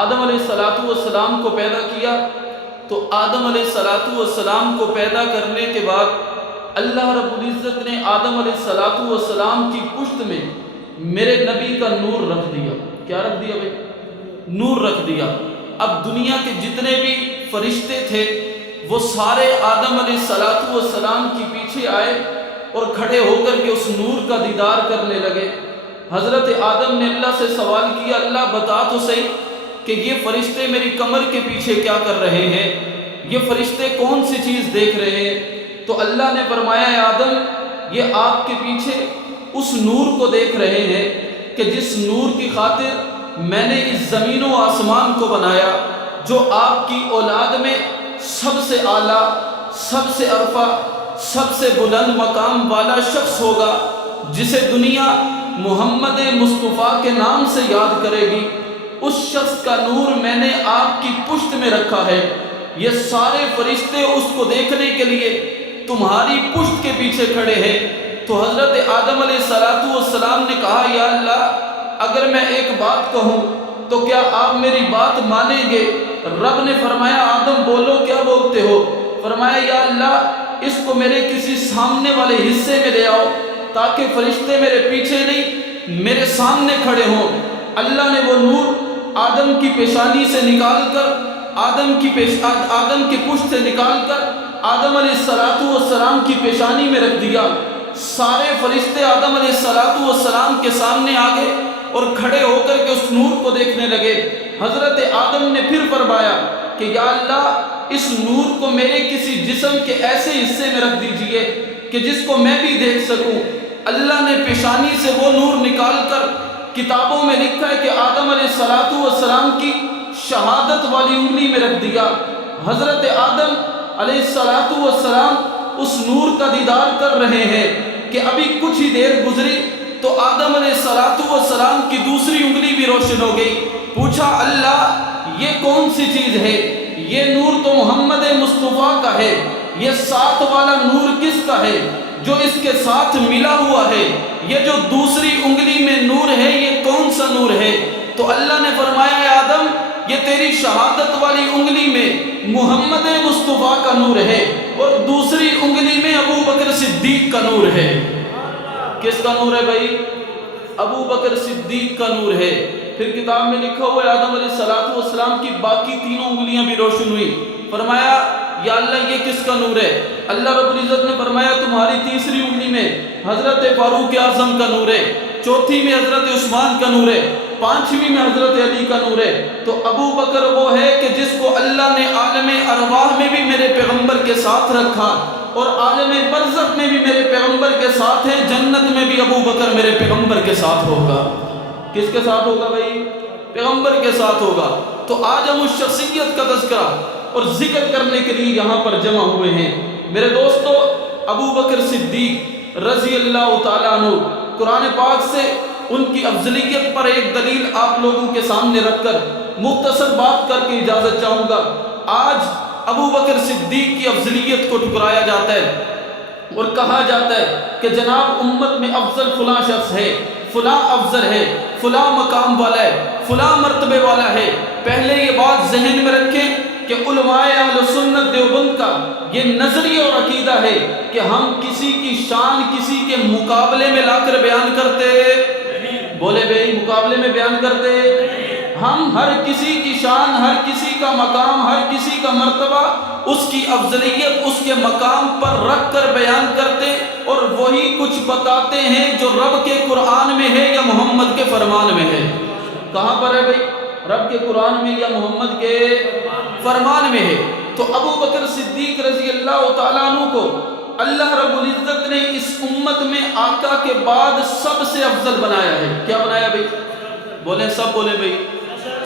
آدم علیہ السلام کو پیدا کیا تو آدم علیہ السلام کو پیدا کرنے کے بعد اللہ رب العزت نے آدم علیہ السلام کی پشت میں میرے نبی کا نور رکھ دیا۔ کیا رکھ دیا بھائی؟ نور رکھ دیا۔ اب دنیا کے جتنے بھی فرشتے تھے وہ سارے آدم علیہ السلام کے پیچھے آئے اور کھڑے ہو کر کے اس نور کا دیدار کرنے لگے۔ حضرت آدم نے اللہ سے سوال کیا، اللہ بتا تو صحیح کہ یہ فرشتے میری کمر کے پیچھے کیا کر رہے ہیں، یہ فرشتے کون سی چیز دیکھ رہے ہیں؟ تو اللہ نے فرمایا، اے آدم یہ آپ کے پیچھے اس نور کو دیکھ رہے ہیں کہ جس نور کی خاطر میں نے اس زمین و آسمان کو بنایا، جو آپ کی اولاد میں سب سے اعلیٰ، سب سے عرفہ، سب سے بلند مقام والا شخص ہوگا، جسے دنیا محمد مصطفیٰ کے نام سے یاد کرے گی، اس شخص کا نور میں نے آپ کی پشت میں رکھا ہے۔ یہ سارے فرشتے اس کو دیکھنے کے لیے تمہاری پشت کے پیچھے کھڑے ہیں۔ تو حضرت آدم علیہ السلام نے کہا، یا اللہ اگر میں ایک بات کہوں تو کیا آپ میری بات مانیں گے؟ رب نے فرمایا، آدم بولو، کیا بولتے ہو؟ فرمایا، یا اللہ اس کو میرے کسی سامنے والے حصے میں لے آؤ تاکہ فرشتے میرے پیچھے نہیں میرے سامنے کھڑے ہوں۔ اللہ نے وہ نور آدم کی پیشانی سے نکال کر آدم کی پشت سے نکال کر آدم علیہ السلام کی پیشانی میں رکھ دیا۔ سارے فرشتے آدم علیہ السلام کے سامنے آ گئے اور کھڑے ہو کر کے اس نور کو دیکھنے لگے۔ حضرت آدم نے پھر فرمایا کہ یا اللہ اس نور کو میرے کسی جسم کے ایسے حصے میں رکھ دیجئے کہ جس کو میں بھی دیکھ سکوں۔ اللہ نے پیشانی سے وہ نور نکال کر، کتابوں میں لکھا ہے کہ آدم علیہ السلام کی شہادت والی انگلی میں رکھ دیا۔ حضرت آدم علیہ السلام اس نور کا دیدار کر رہے ہیں کہ ابھی کچھ ہی دیر گزری تو آدم علیہ السلام کی دوسری انگلی بھی روشن ہو گئی۔ پوچھا، اللہ یہ کون سی چیز ہے؟ یہ نور تو محمد مصطفیٰ کا ہے، یہ ساتھ والا نور کس کا ہے جو اس کے ساتھ ملا ہوا ہے؟ یہ جو دوسری انگلی میں نور ہے یہ کون سا نور ہے؟ تو اللہ نے فرمایا، اے آدم یہ تیری شہادت والی انگلی میں محمد مصطفیٰ کا نور ہے اور دوسری انگلی میں ابو بکر صدیق کا نور ہے۔ کس کا نور ہے بھائی؟ ابو بکر صدیق کا نور ہے۔ پھر کتاب میں لکھا ہوا ہے آدم علیہ السلام کی باقی تینوں انگلیاں بھی روشن ہوئی۔ فرمایا، یا اللہ یہ کس کا نور ہے؟ اللہ رب العزت نے فرمایا، تمہاری تیسری انگلی میں حضرت فاروق اعظم کا نور ہے، چوتھی میں حضرت عثمان کا نور ہے، پانچویں میں حضرت علی کا نور ہے۔ تو ابو بکر وہ ہے کہ جس کو اللہ نے عالم ارواح میں بھی میرے پیغمبر کے ساتھ رکھا اور عالم برزخ میں بھی میرے پیغمبر کے ساتھ ہے، جنت میں بھی ابو بکر میرے پیغمبر کے ساتھ ہوگا۔ کس کے ساتھ ہوگا بھائی؟ پیغمبر کے ساتھ ہوگا۔ تو آج ہم اس شخصیت کا تذکرہ اور ذکر کرنے کے لیے یہاں پر جمع ہوئے ہیں۔ میرے دوستو، ابو بکر صدیق رضی اللہ تعالیٰ عنہ، قرآن پاک سے ان کی افضلیت پر ایک دلیل آپ لوگوں کے سامنے رکھ کر مختصر بات کر کے اجازت چاہوں گا۔ آج ابو بکر صدیق کی افضلیت کو ٹھکرایا جاتا ہے اور کہا جاتا ہے کہ جناب امت میں افضل فلاں شخص ہے، فلاں افضل ہے، فلاں مقام والا ہے، فلاں مرتبے والا ہے۔ پہلے یہ بات ذہن میں رکھیں کہ علماء اہل سنت دیوبند کا یہ نظریہ اور عقیدہ ہے کہ ہم کسی کی شان کسی کے مقابلے میں لا کر بیان کرتے، بولے بھائی مقابلے میں بیان کرتے، ہم ہر کسی کی شان، ہر کسی کا مقام، ہر کسی کا مرتبہ، اس کی افضلیت اس کے مقام پر رکھ کر بیان کرتے اور وہی کچھ بتاتے ہیں جو رب کے قرآن میں ہے یا محمد کے فرمان میں ہے۔ کہاں پر ہے بھائی؟ رب کے قرآن میں یا محمد کے فرمان میں ہے۔ تو ابو بکر صدیق رضی اللہ تعالیٰ عنہ کو اللہ رب العزت نے اس امت میں آقا کے بعد سب سے افضل بنایا ہے۔ کیا بنایا بھائی؟ بولیں، سب بولیں بھائی،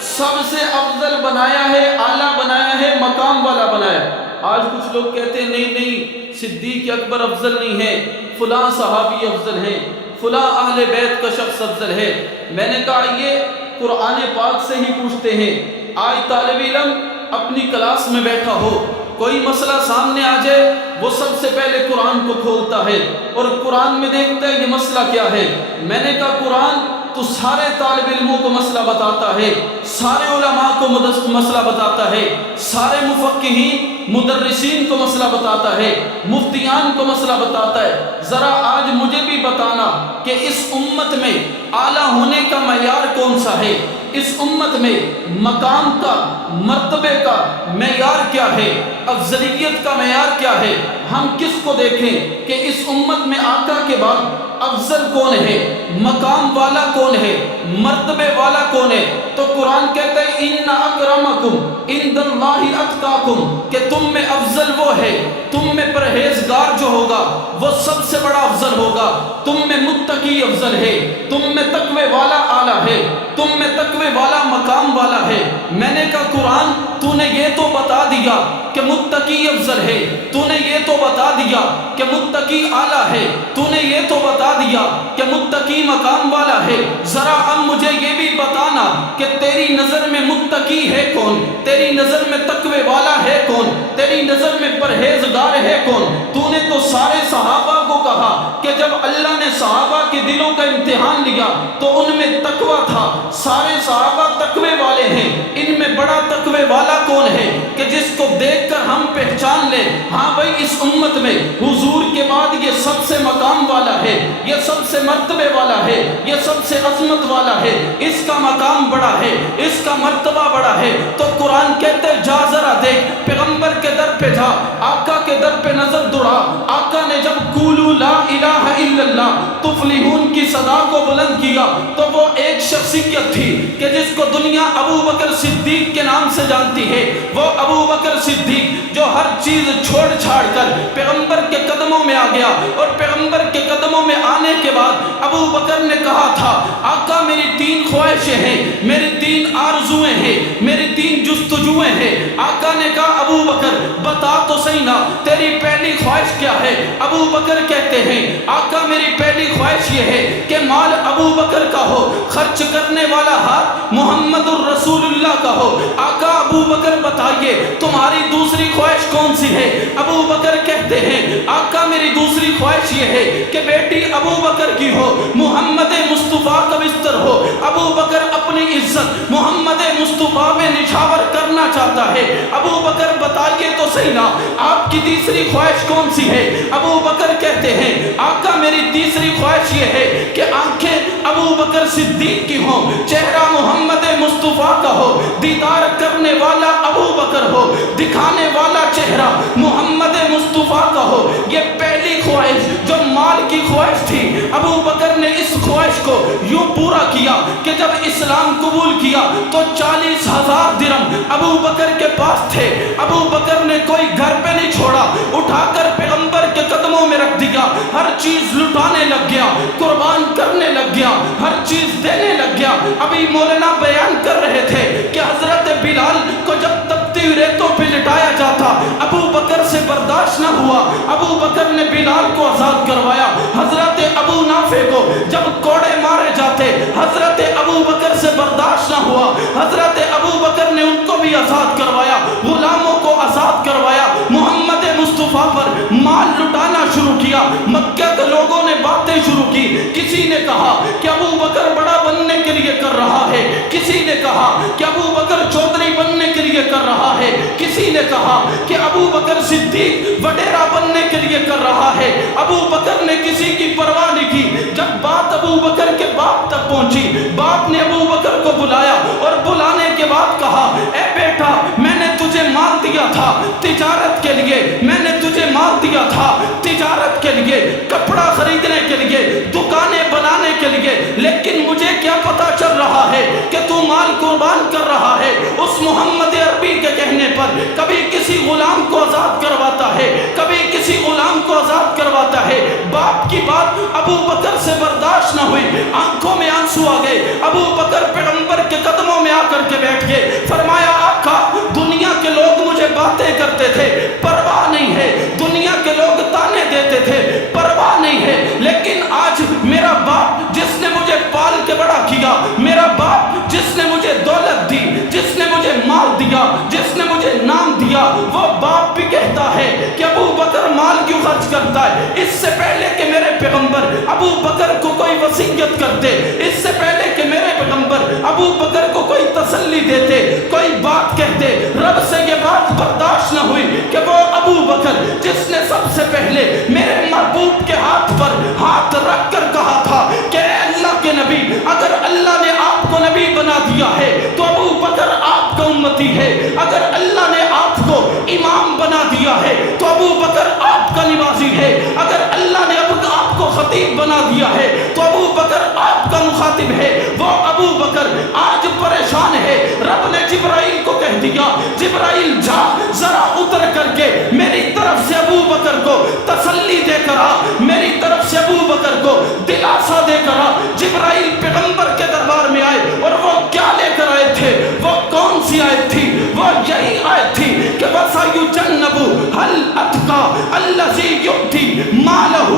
سب سے افضل بنایا ہے، اعلیٰ بنایا ہے، مقام والا بنایا ہے۔ آج کچھ لوگ کہتے ہیں نہیں صدیق اکبر افضل نہیں ہے، فلاں صحابی افضل ہیں، فلاں اہل بیت کا شخص افضل ہے۔ میں نے کہا یہ قرآن پاک سے ہی پوچھتے ہیں۔ آج طالب علم اپنی کلاس میں بیٹھا ہو، کوئی مسئلہ سامنے آ جائے، وہ سب سے پہلے قرآن کو کھولتا ہے اور قرآن میں دیکھتا ہے یہ مسئلہ کیا ہے۔ میں نے کہا قرآن تو سارے طالب علموں کو مسئلہ بتاتا ہے، سارے علماء کو مسئلہ بتاتا ہے، سارے مفقہین مدرسین کو مسئلہ بتاتا ہے، مفتیان کو مسئلہ بتاتا ہے۔ ذرا آج مجھے بھی بتانا کہ اس امت میں اعلیٰ ہونے کا معیار کون سا ہے، اس امت میں مقام کا، مرتبے کا معیار کیا ہے، افضلیت کا معیار کیا ہے؟ ہم کس کو دیکھیں کہ اس امت میں آقا کے بعد افضل کون ہے، مقام والا کون ہے، مرتبے والا کون ہے؟ تو قرآن کہتا ہے ان اکرمکم عند اللہ اتقاکم، کہ تم میں افضل وہ ہے، تم میں پرہیزگار جو ہوگا وہ سب سے بڑا افضل ہوگا، تم میں متقی افضل ہے، تم میں تقوی والا اعلیٰ ہے، تم میں تقوی والا مقام والا ہے۔ میں نے کہا قرآن تو نے یہ تو بتا دیا کہ متقی افضل ہے، تو نے یہ تو بتا دیا کہ متقی اعلیٰ ہے، تو نے یہ تو بتا دیا کہ متقی مقام والا ہے، ذرا اب مجھے یہ بھی بتانا کہ تیری نظر میں متقی ہے کون، تیری نظر میں تقوی والا ہے کون، تیری نظر میں پرہیزگار ہے کون؟ تو نے تو سارے صحابہ کو کہا کہ جب اللہ نے صحابہ کے دلوں کا امتحان لیا تو ان میں تقوی تھا، سارے صحابہ تقوی والے ہیں، ان میں بڑا تقوی والا کون ہے کہ جس کو دیکھ کر ہم پہچان لیں ہاں بھائی اس امت میں حضور کے بعد یہ سب سے مقام والا ہے، یہ سب سے مرتبے والا ہے، یہ سب سے عظمت والا ہے، اس کا مقام بڑا ہے، اس کا مرتبہ بڑا ہے۔ تو قرآن کہتے جا ذرا دیکھ، پیغمبر کے در پہ جا، آقا کے در پہ نظر دوڑا، آقا نے جب قولوا لا الہ الا اللہ تفلحون کی صدا کو بلند کیا تو وہ ایک شخصیت تھی کہ جس کو دنیا ابو بکر صدیق کے نام سے جانتی ہے، وہ ابو بکر صدیق جو ہر چیز چھوڑ چھاڑ کر پیغمبر کے قدموں میں آ گیا، اور پیغمبر کے قدموں میں آنے کے بعد ابو بکر نے کہا تھا آقا میری تین خواہشیں ہیں، میری تین آرزویں ہیں، میری تین جستجویں ہیں۔ آقا نے کہا ابو بکر بتا تو صحیح نا تیری پہلی خواہش کیا ہے؟ ابو بکر کہتے ہیں آقا میری پہلی خواہش یہ ہے کہ مال ابو بکر کا ہو، خرچ کرنے والا ہاتھ محمد الرسول اللہ کا ہو۔ آقا ابو بکر بتائیے تمہاری دوسری خواہش کون سی ہے؟ ابو بکر کہتے ہیں آقا میری دوسری خواہش یہ ہے کہ بیٹی ابو بکر کی ہو، محمد مصطفیٰ کا بستر ہو۔ ابو بکر اپنی عزت محمد مصطفیٰ میں نچھاور کرنا چاہتا ہے۔ ابو بکر بتائیے تو صحیح نا آپ کی تیسری خواہش کون سی ہے؟ ابو بکر کہتے ہیں آقا میری تیسری خواہش یہ ہے کہ آنکھیں ابو بکر صدیق کی ہوں، چہرہ محمد مصطفیٰ کا ہو، دیدار کرنے والا ابو بکر ہو، دکھانے والا چہرہ محمد مصطفیٰ کا ہو۔ یہ پہلی خواہش جو مال کی خواہش تھی، ابو بکر نے اس خواہش کو یوں پورا کیا کہ جب اسلام قبول کیا تو 40,000 درہم ابو بکر کے پاس تھے۔ ابو بکر نے کوئی گھر پہ نہیں چھوڑا، اٹھا کر پیغمبر کے قدموں میں رکھ دیا، ہر چیز لٹانے لگ گیا، قربان کرنے لگ گیا، ہر چیز دینے لگ گیا۔ ابھی مولانا بیان کر رہے تھے کہ حضرت بلال کو جب تپتی ریتوں پہ لٹایا جاتا ابو بکر سے برداشت نہ ہوا، ابو بکر نے بلال کو آزاد کروایا۔ حضرت ابو نافع کو جب کوڑے مارے جاتے حضرت ابو بکر سے برداشت نہ ہوا، حضرت ابو بکر نے ان کو بھی آزاد کروایا، غلاموں کو آزاد کروایا، محمد مصطفیٰ پر مال لٹانا شروع کیا۔ مکہ کے لوگوں نے باتیں شروع کی، کسی نے کہا کہ ابو بکر بڑا بننے کے لیے کر رہا ہے، کسی نے کہا کہ ابو بکر چودھری بننے کے لیے کر رہا ہے، کسی نے کہا کہ ابو بکر صدیق وڈیرا بننے کے لیے کر رہا ہے۔ ابو بکر نے کسی کی پرواہ نہیں کی۔ جب بات ابو بکر کے باپ تک پہنچی، باپ نے ابو بکر کو بلایا اور بلانے کے بعد کہا اے بیٹا میں نے تجھے مال دیا تھا تجارت کے لیے، میں نے تجھے مال دیا تھا تجارت کے لیے، کپڑا خریدنے کے لیے، دکانیں بنانے کے لیے، لیکن مجھے کیا پتا چل رہا ہے کہ تو مال قربان کر رہا ہے۔ اس محمد عربی کے کہنے پر کبھی کسی غلام کو آزاد کرواتا ہے، کبھی کسی غلام کو آزاد کرواتا ہے۔ باپ کی بات ابو بکر سے برداشت نہ ہوئی، آنکھوں میں آنسو آ گئے۔ ابو بکر پیغمبر کے قدموں میں آ کر کے بیٹھ گئے، فرمایا آقا دنیا کے لوگ مجھے باتیں کرتے تھے، پرواہ نہیں ہے، دنیا کے لوگ تانے دیتے تھے، پرواہ نہیں ہے، لیکن آج میرا باپ جس نے مجھے پال کے بڑا کیا، میرا باپ جس نے مجھے دولت دی، جس نے مجھے مال دیا، جس نے مجھے نام دیا، وہ باپ بھی کہتا ہے کہ ابو بکر مال کیوں خرچ کرتا ہے، اس سے پہلے کہ میرے پیغمبر ابو بکر کو کوئی وصیت کرتے، اس سے پہلے کہ میرے پیغمبر ابو بکر کو کوئی تسلی دیتے، کوئی بات کہتے، رب سے یہ بات برداشت نہ ہوئی کہ وہ ابو بکر جس نے سب سے پہلے میرے محبوب کے ہاتھ پر ہاتھ رکھ کر کہا تھا کہ اے اللہ کے نبی، اگر اللہ نے آپ کو نبی بنا دیا ہے تو ابو بکر آپ کا امتی ہے، اگر اللہ نے آپ کو امام بنا دیا ہے تو ابو بکر آپ کا نمازی ہے، اگر اللہ نے آپ کو خطیب بنا دیا ہے تو ابو بکر آپ کا مخاطب ہے۔ وہ ابو بکر آج پریشان ہے، رب نے جبرائیل کو کہہ دیا، جبرائیل جا ذرا اتر کر کے میری طرف سے ابو بکر کو تسلی دے کر آ، میری طرف سے ابو بکر کو دلاسا دے کر آ۔ جبرائیل پیغمبر کے دربار میں آئے اور وہ کیا لے کر آئے تھے؟ وہ کون سی آیت تھی؟ وہ یہی آیت تھی کہ وَسَيُجَنَّبُ هَلْ أَتْقَى الَّذِي يُؤْتِي مَالَهُ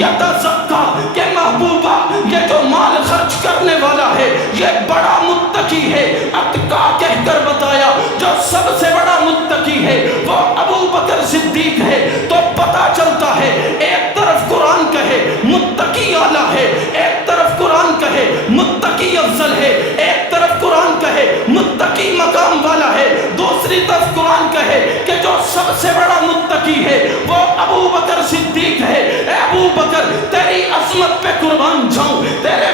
يَتَزَكَّى، کہ محبوبہ یہ جو مال خرچ کرنے والا ہے یہ بڑا متقی ہے۔ اتقا کہہ کر بتایا جو سب سے بڑا متقی ہے وہ ابو بکر صدیق ہے۔ تو پتہ چلتا ہے ایک طرف قرآن کہے متقی اعلیٰ ہے، ایک طرف قرآن کہے متقی افضل ہے، ایک طرف قرآن کہے متقی مقام والا ہے، دوسری طرف قرآن کہے کہ جو سب سے بڑا متقی ہے وہ ابو بکر صدیق ہے۔ اے ابو بکر تیری عظمت پہ قربان جاؤں، تیرے